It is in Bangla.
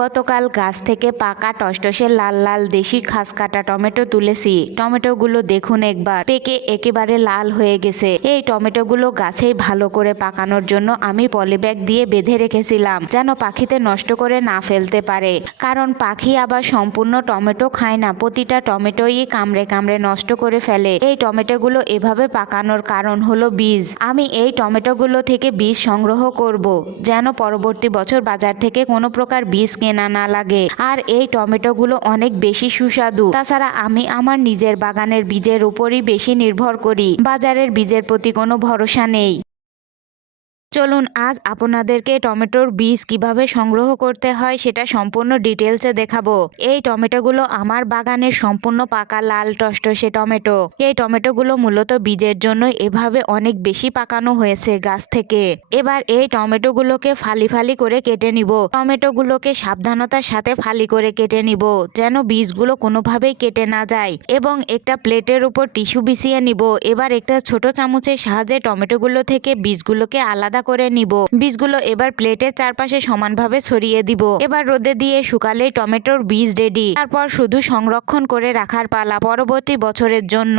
গতকাল গাছ থেকে পাকা টসটসে লাল লাল দেশি খাস কাটা টমেটো তুলেছি। টমেটোগুলো দেখুন একবার, পেকে একেবারে লাল হয়ে গেছে। এই টমেটোগুলো গাছেই ভালো করে পাকানোর জন্য আমি পলিব্যাগ দিয়ে বেঁধে রেখেছিলাম, যেন পাখিতে নষ্ট করে না ফেলতে পারে। কারণ পাখি আবার সম্পূর্ণ টমেটো খায় না, প্রতিটা টমেটোই কামড়ে কামড়ে নষ্ট করে ফেলে। এই টমেটোগুলো এভাবে পাকানোর কারণ হলো বীজ। আমি এই টমেটোগুলো থেকে বীজ সংগ্রহ করব, যেন পরবর্তী বছর বাজার থেকে কোনো প্রকার বীজ কেনা না লাগে। আর এই টমেটোগুলো অনেক বেশি সুস্বাদু। তাছাড়া আমি আমার নিজের বাগানের বীজের উপরই বেশি নির্ভর করি, বাজারের বীজের প্রতি কোনো ভরসা নেই। চলুন আজ আপনাদেরকে টমেটোর বীজ কিভাবে সংগ্রহ করতে হয় সেটা সম্পূর্ণ ডিটেলসে দেখাবো। এই টমেটোগুলো আমার বাগানের সম্পূর্ণ পাকা লাল টসটসে টমেটো। এই টমেটোগুলো মূলত বীজের জন্য এভাবে অনেক বেশি পাকানো হয়েছে গাছ থেকে। এবার এই টমেটোগুলোকে ফালি ফালি করে কেটে নিব। টমেটোগুলোকে সাবধানতার সাথে ফালি করে কেটে নিব, যেন বীজগুলো কোনোভাবেই কেটে না যায়। এবং একটা প্লেটের উপর টিস্যু বিছিয়ে নিব। এবার একটা ছোট চামচের সাহায্যে টমেটোগুলো থেকে বীজগুলোকে আলাদা করে নিব। বীজগুলো এবার প্লেটের চারপাশে সমানভাবে ছড়িয়ে দিব। এবার রোদে দিয়ে শুকালেই টমেটোর বীজ রেডি। তারপর শুধু সংরক্ষণ করে রাখার পালা পরবর্তী বছরের জন্য।